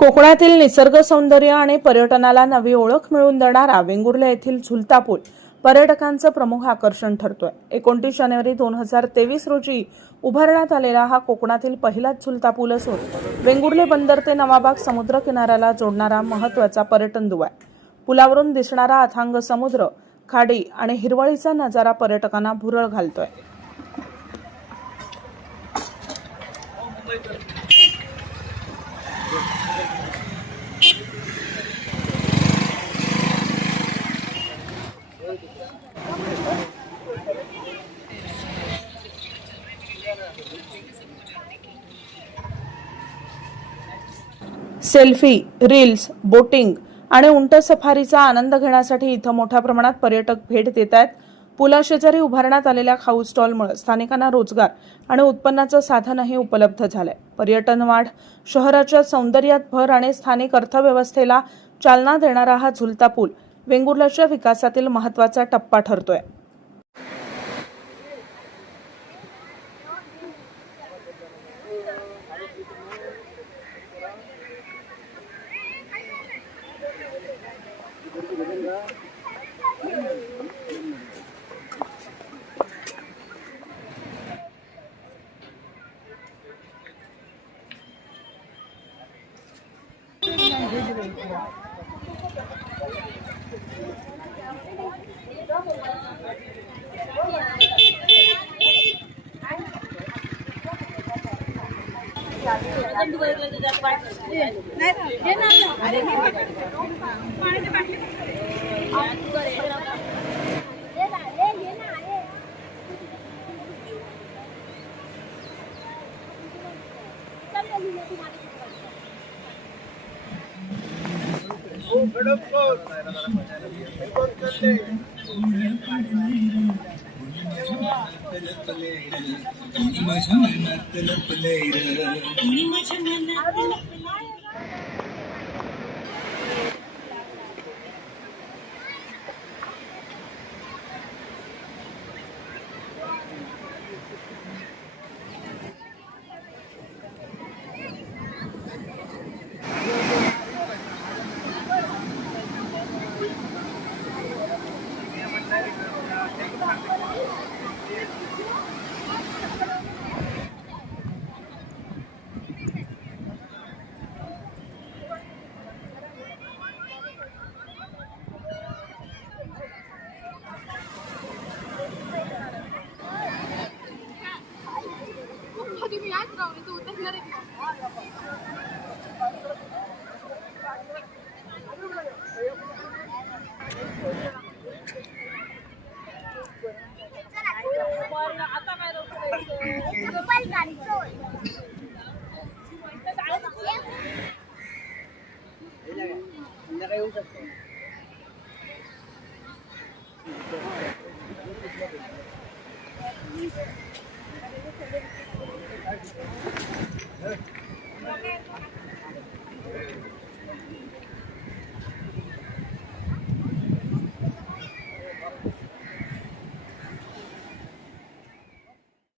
कोकणातील निसर्ग सौंदर्य आणि पर्यटनाला नवी ओळख मिळवून देणारा वेंगुर्ले येथील झुलता पूल पर्यटकांचं प्रमुख आकर्षण ठरतोय। 29 जानेवारी 2023 रोजी उभारण्यात आलेला हा कोकणातील पहिलाच झुलता पूल असून वेंगुर्ले बंदर ते नवाबाग समुद्र किनाऱ्याला जोडणारा महत्त्वाचा पर्यटन दुवा आहे। पुलावरून दिसणारा अथांग समुद्र, खाडी आणि हिरवळीचा नजारा पर्यटकांना भुरळ घालतोय। सेल्फी, रील्स, बोटिंग आणि उंट सफारीचा आनंद घेण्यासाठी इथं मोठ्या प्रमाणात पर्यटक भेट देत आहेत। पुलाशेजारी उभारण्यात आलेल्या खाऊ स्टॉलमुळे स्थानिकांना रोजगार आणि उत्पन्नाचं साधनही उपलब्ध झालंय। पर्यटन वाढ, शहराच्या सौंदर्यात भर आणि स्थानिक अर्थव्यवस्थेला चालना देणारा हा झुलता पूल वेंगुर्ल्याच्या विकासातील महत्त्वाचा टप्पा ठरतोय।